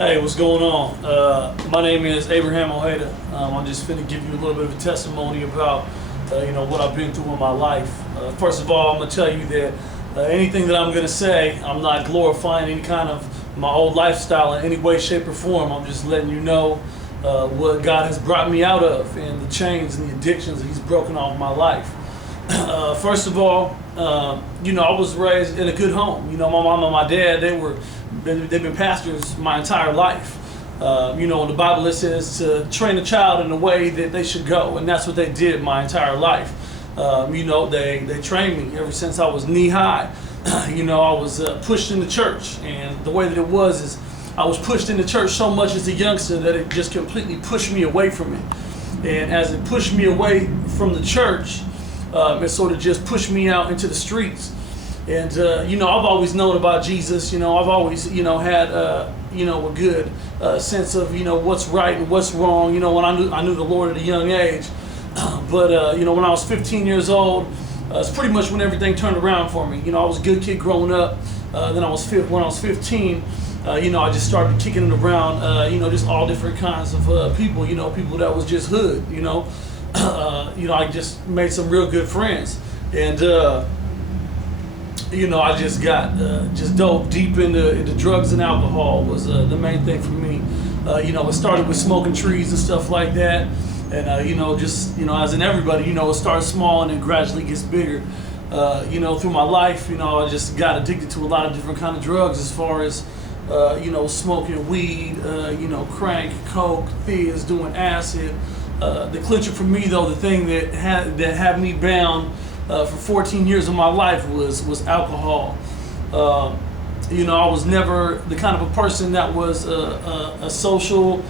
Hey, what's going on? My name is Abraham Ojeda. I'm just finna give you a little bit of a testimony about, what I've been through in my life. First of all, I'm gonna tell you that anything that I'm gonna say, I'm not glorifying any kind of my old lifestyle in any way, shape, or form. I'm just letting you know what God has brought me out of and the chains and the addictions that He's broken off my life. First of all, I was raised in a good home. My mom and my dad, they've been pastors my entire life. In the Bible it says to train a child in the way that they should go, and that's what they did my entire life. They trained me ever since I was knee high. I was pushed into church, and the way that it was is I was pushed into church so much as a youngster that it just completely pushed me away from it. And as it pushed me away from the church, it sort of just pushed me out into the streets. And, I've always known about Jesus. I've always, had, a good sense of, what's right and what's wrong, when I knew the Lord at a young age. But when I was 15 years old, it's pretty much when everything turned around for me. I was a good kid growing up. Then when I was 15, I just started kicking it around, just all different kinds of people, people that was just hood, I just made some real good friends. And, I just got just dove deep into drugs and alcohol was the main thing for me. It started with smoking trees and stuff like that. And, as in everybody, it starts small and then gradually gets bigger. Through my life, I just got addicted to a lot of different kind of drugs as far as, smoking weed, crank, coke, fizz, doing acid. The clincher for me, though, the thing that had me bound for 14 years of my life was alcohol. I was never the kind of a person that was a social,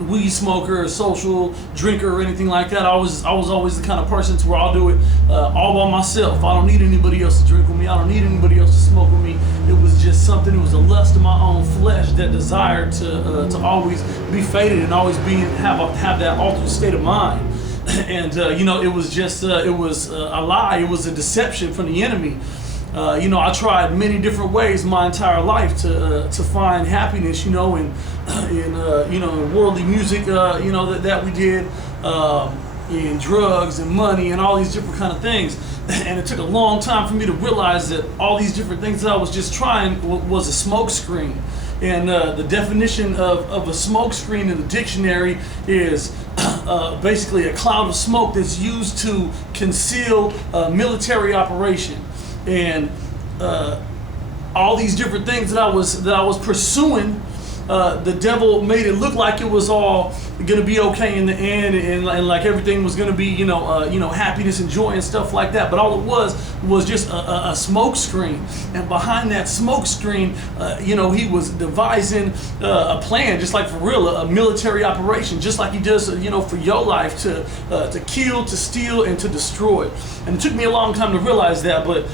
weed smoker, or social drinker, or anything like that. I was always the kind of person to where I'll do it all by myself. I don't need anybody else to drink with me. I don't need anybody else to smoke with me. It was just something. It was a lust of my own flesh that desired to always be faded and always have that altered state of mind. And it was just it was a lie. It was a deception from the enemy. I tried many different ways my entire life to find happiness. In worldly music. That we did, in drugs and money and all these different kind of things. And it took a long time for me to realize that all these different things that I was just trying was a smoke screen. And the definition of a smoke screen in the dictionary is basically a cloud of smoke that's used to conceal a military operation. And all these different things that I was pursuing, the devil made it look like it was all gonna be okay in the end, and like everything was gonna be happiness and joy and stuff like that. But all it was just a smoke screen, and behind that smoke screen, he was devising a plan, just like for real, a military operation, just like he does, for your life, to kill, to steal, and to destroy. And it took me a long time to realize that, but.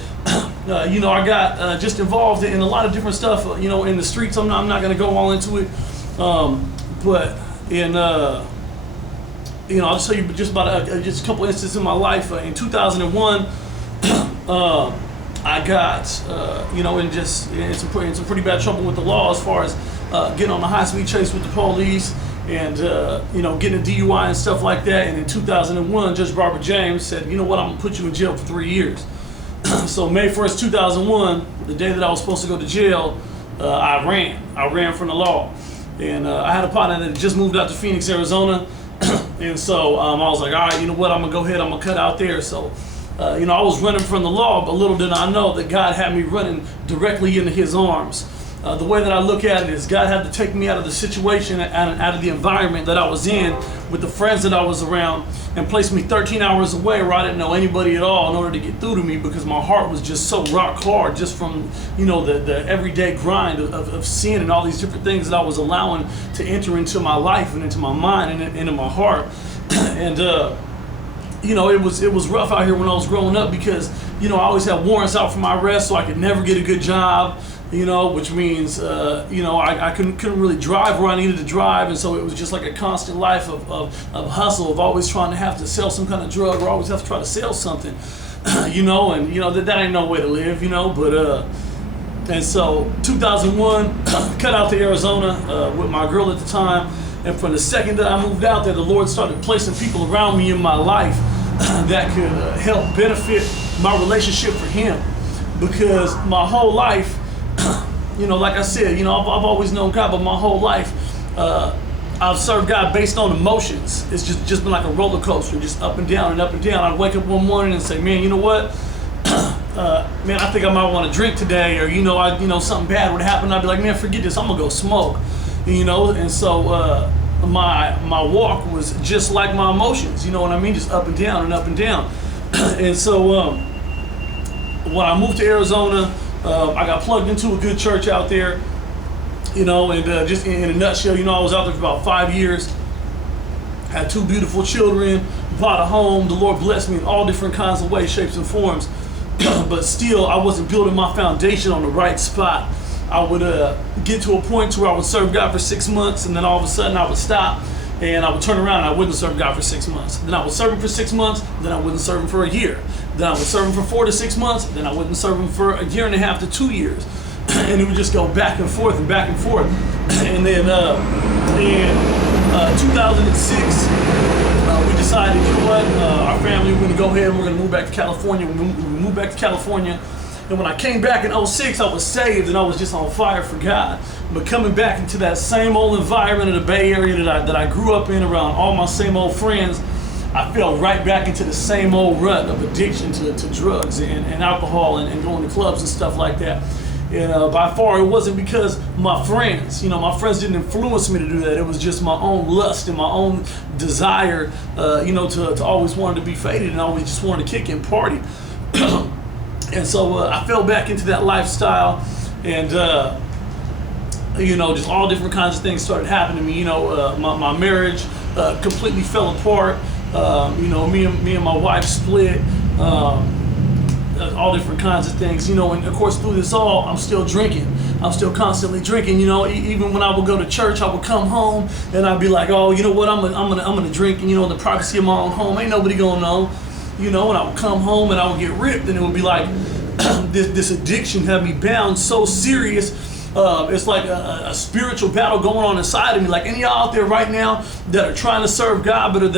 I got just involved in a lot of different stuff, in the streets. I'm not going to go all into it, but I'll just tell you just about just a couple instances in my life. In 2001, I got in some pretty bad trouble with the law as far as getting on a high-speed chase with the police and getting a DUI and stuff like that. And in 2001, Judge Barbara James said, "You know what? I'm gonna put you in jail for 3 years." So May 1st, 2001, the day that I was supposed to go to jail, I ran from the law. And I had a partner that had just moved out to Phoenix, Arizona. And so I was like, all right, you know what, I'm going to go ahead, I'm going to cut out there. So, I was running from the law, but little did I know that God had me running directly into His arms. The way that I look at it is God had to take me out of the situation, out of the environment that I was in with the friends that I was around, and place me 13 hours away where I didn't know anybody at all in order to get through to me, because my heart was just so rock hard just from, the everyday grind of sin and all these different things that I was allowing to enter into my life and into my mind and into my heart. And, it was rough out here when I was growing up because, I always had warrants out for my arrest, so I could never get a good job. Which means, I couldn't really drive where I needed to drive. And so it was just like a constant life of hustle, of always trying to have to sell some kind of drug or always have to try to sell something, that ain't no way to live, but And so 2001, cut out to Arizona with my girl at the time. And from the second that I moved out there, the Lord started placing people around me in my life that could help benefit my relationship for Him. Because my whole life, like I said, I've always known God, but my whole life, I've served God based on emotions. It's just been like a roller coaster, just up and down and up and down. I'd wake up one morning and say, man, you know what? Man, I think I might want to drink today, or something bad would happen. I'd be like, man, forget this, I'm gonna go smoke, And so my walk was just like my emotions, you know what I mean, just up and down and up and down. And so when I moved to Arizona, I got plugged into a good church out there, and just in a nutshell, I was out there for about 5 years. Had 2 beautiful children, bought a home. The Lord blessed me in all different kinds of ways, shapes, and forms. But still, I wasn't building my foundation on the right spot. I would get to a point to where I would serve God for 6 months, and then all of a sudden I would stop, and I would turn around and I wouldn't serve God for 6 months. Then I would serve Him for 6 months, then I wouldn't serve Him for a year. Then I would serve Him for 4 to 6 months, then I wouldn't serve Him for a year and a half to 2 years. And it would just go back and forth and back and forth. And then in 2006, we decided, our family, we're gonna go ahead and we're gonna move back to California. We moved back to California. And when I came back in 2006, I was saved and I was just on fire for God. But coming back into that same old environment of the Bay Area that I grew up in, around all my same old friends, I fell right back into the same old rut of addiction to drugs and alcohol and going to clubs and stuff like that. And by far, it wasn't because my friends didn't influence me to do that. It was just my own lust and my own desire, to always want to be faded and always just wanted to kick and party. And so I fell back into that lifestyle, and just all different kinds of things started happening to me. My marriage completely fell apart. Me and my wife split. All different kinds of things, and of course through this all, I'm still drinking. I'm still constantly drinking, even when I would go to church, I would come home and I'd be like, oh, you know what, I'm gonna drink, and in the privacy of my own home, ain't nobody gonna know, and I would come home and I would get ripped, and it would be like, this addiction had me bound so serious. It's like a spiritual battle going on inside of me. Like any of y'all out there right now that are trying to serve God, but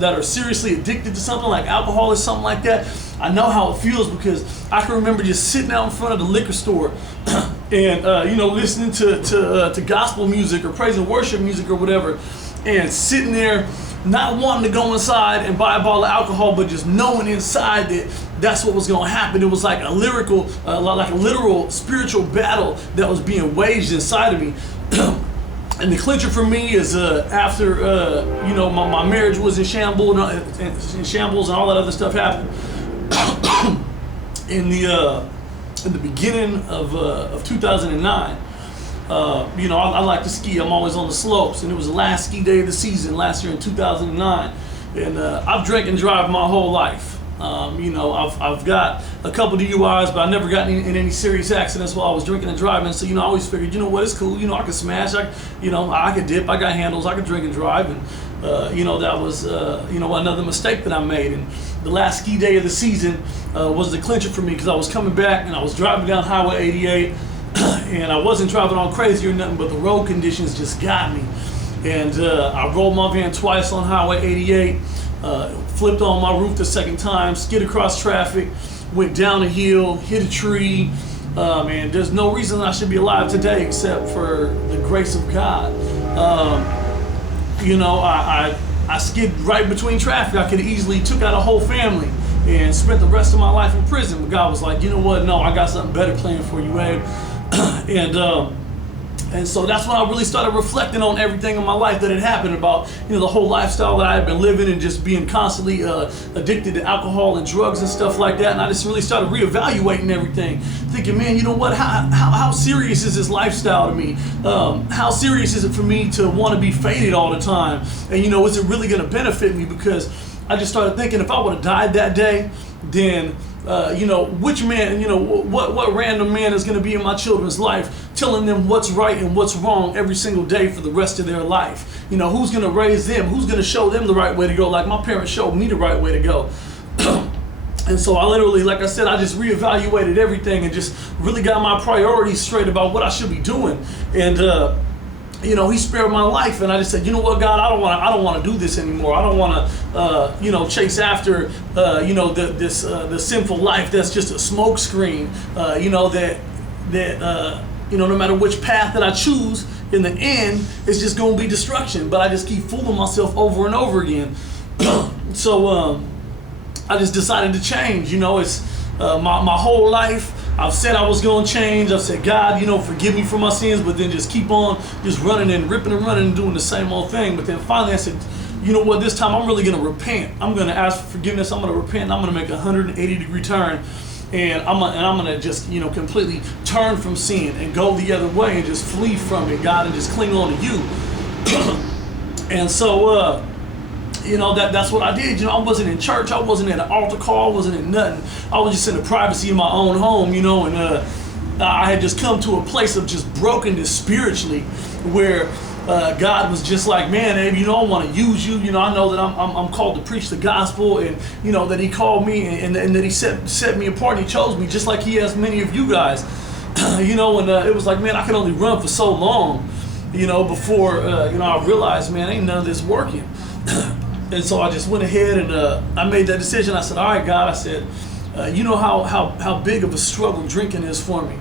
that are seriously addicted to something like alcohol or something like that, I know how it feels, because I can remember just sitting out in front of the liquor store and listening to gospel music or praise and worship music or whatever, and sitting there not wanting to go inside and buy a bottle of alcohol, but just knowing inside that that's what was going to happen. It was like a literal spiritual battle that was being waged inside of me. And the clincher for me is after my marriage was in shambles and all that other stuff happened. In the beginning of 2009, I like to ski. I'm always on the slopes, and it was the last ski day of the season last year in 2009. And I've drank and drive my whole life. I've got a couple DUIs, but I never got in any serious accidents while I was drinking and driving. So I always figured, it's cool. I could smash. I could dip. I got handles. I could drink and drive. And that was another mistake that I made. And the last ski day of the season was the clincher for me, because I was coming back and I was driving down Highway 88, and I wasn't driving all crazy or nothing, but the road conditions just got me. And I rolled my van twice on Highway 88, flipped on my roof the second time, skid across traffic, went down a hill, hit a tree. And there's no reason I should be alive today except for the grace of God. I skid right between traffic. I could have easily took out a whole family and spent the rest of my life in prison. But God was like, you know what? No, I got something better planned for you, Abe. And so that's when I really started reflecting on everything in my life that had happened, about the whole lifestyle that I had been living, and just being constantly addicted to alcohol and drugs and stuff like that. And I just really started reevaluating everything, thinking, man, you know what? How serious is this lifestyle to me? How serious is it for me to want to be faded all the time? And is it really going to benefit me? Because I just started thinking, if I would have died that day, then which man, what random man is going to be in my children's life telling them what's right and what's wrong every single day for the rest of their life? Who's going to raise them? Who's going to show them the right way to go, like my parents showed me the right way to go? And so I literally, like I said, I just reevaluated everything and just really got my priorities straight about what I should be doing. And he spared my life, and I just said, you know what, God, I don't want to do this anymore. I don't want to, chase after, the sinful life that's just a smoke screen. No matter which path that I choose, in the end, it's just going to be destruction. But I just keep fooling myself over and over again. So I just decided to change. It's my whole life. I've said I was going to change. I've said, God, forgive me for my sins, but then just keep on just running and ripping and running and doing the same old thing. But then finally I said, you know what, this time I'm really going to repent. I'm going to ask for forgiveness. I'm going to repent. I'm going to make a 180-degree turn. And I'm going to just, completely turn from sin and go the other way and just flee from it, God, and just cling on to you. And so, that's what I did. I wasn't in church. I wasn't at an altar call. I wasn't in nothing. I was just in the privacy of my own home, and I had just come to a place of just brokenness spiritually, where God was just like, man, Abe, I want to use you. I know that I'm called to preach the gospel, and that He called me, and that He set me apart. And He chose me, just like He has many of you guys. And it was like, man, I could only run for so long, before I realized, man, ain't none of this working. And so I just went ahead and I made that decision. I said, all right, God, I said, you know how big of a struggle drinking is for me.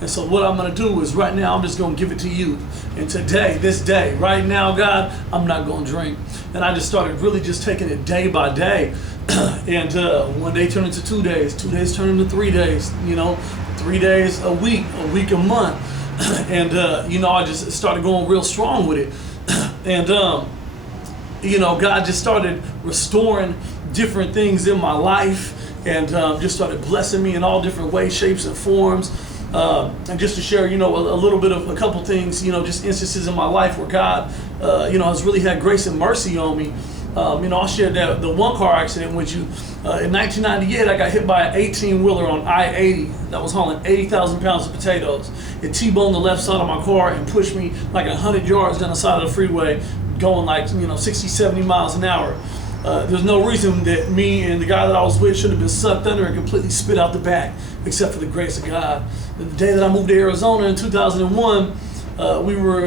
And so what I'm going to do is right now I'm just going to give it to you. And today, this day, right now, God, I'm not going to drink. And I just started really just taking it day by day. And 1 day turned into 2 days, 2 days turned into 3 days, 3 days a week a month. And, I just started going real strong with it. And, God just started restoring different things in my life, and just started blessing me in all different ways, shapes, and forms. And just to share, a little bit of a couple things, just instances in my life where God, has really had grace and mercy on me. I shared that the one car accident with you. In 1998, I got hit by an 18-wheeler on I-80 that was hauling 80,000 pounds of potatoes. It T-boned the left side of my car and pushed me like 100 yards down the side of the freeway, going like 60, 70 miles an hour. There's no reason that me and the guy that I was with should have been sucked under and completely spit out the back, except for the grace of God. The day that I moved to Arizona in 2001, we were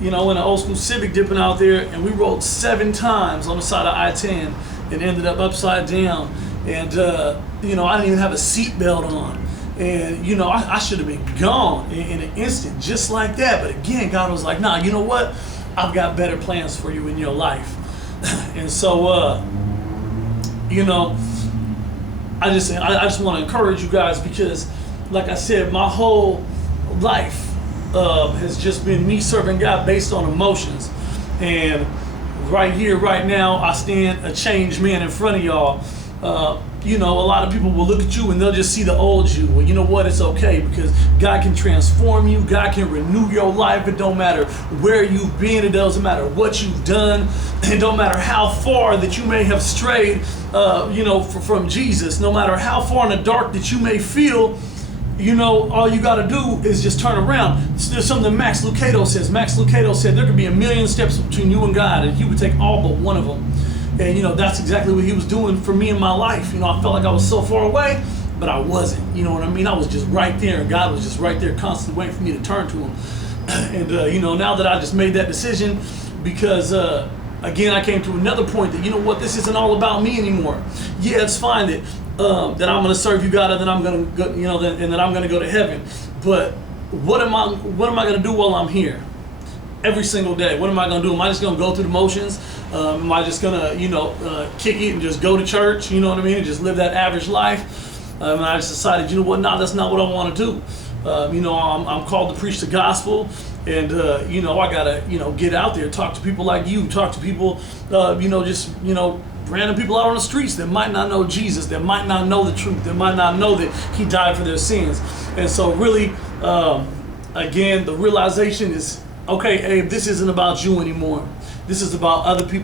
in an old school Civic dipping out there, and we rolled 7 times on the side of I-10 and ended up upside down. And I didn't even have a seatbelt on. And, I should have been gone in an instant, just like that. But again, God was like, nah, you know what? I've got better plans for you in your life. And so, I just want to encourage you guys, because, like I said, my whole life has just been me serving God based on emotions. And right here, right now, I stand a changed man in front of y'all. A lot of people will look at you and they'll just see the old you. Well, you know what? It's okay, because God can transform you. God can renew your life. It don't matter where you've been. It doesn't matter what you've done. It don't matter how far that you may have strayed, from Jesus. No matter how far in the dark that you may feel, all you got to do is just turn around. There's something Max Lucado says. Max Lucado said there could be 1,000,000 steps between you and God, and He would take all but one of them. And, that's exactly what He was doing for me in my life. I felt like I was so far away, but I wasn't. You know what I mean? I was just right there, and God was just right there, constantly waiting for me to turn to Him. And, now that I just made that decision, because, again, I came to another point that, this isn't all about me anymore. Yeah, it's fine that I'm going to serve you, God, and then I'm going to go, and then I'm going to go to heaven. But what am I going to do while I'm here? Every single day, what am I going to do? Am I just going to go through the motions? Am I just going to, kick it and just go to church, and just live that average life? And I just decided, that's not what I want to do. I'm called to preach the gospel, and, I got to, get out there, talk to people like you, talk to people, random people out on the streets that might not know Jesus, that might not know the truth, that might not know that He died for their sins. And so really, again, the realization is, okay, Abe, this isn't about you anymore. This is about other people.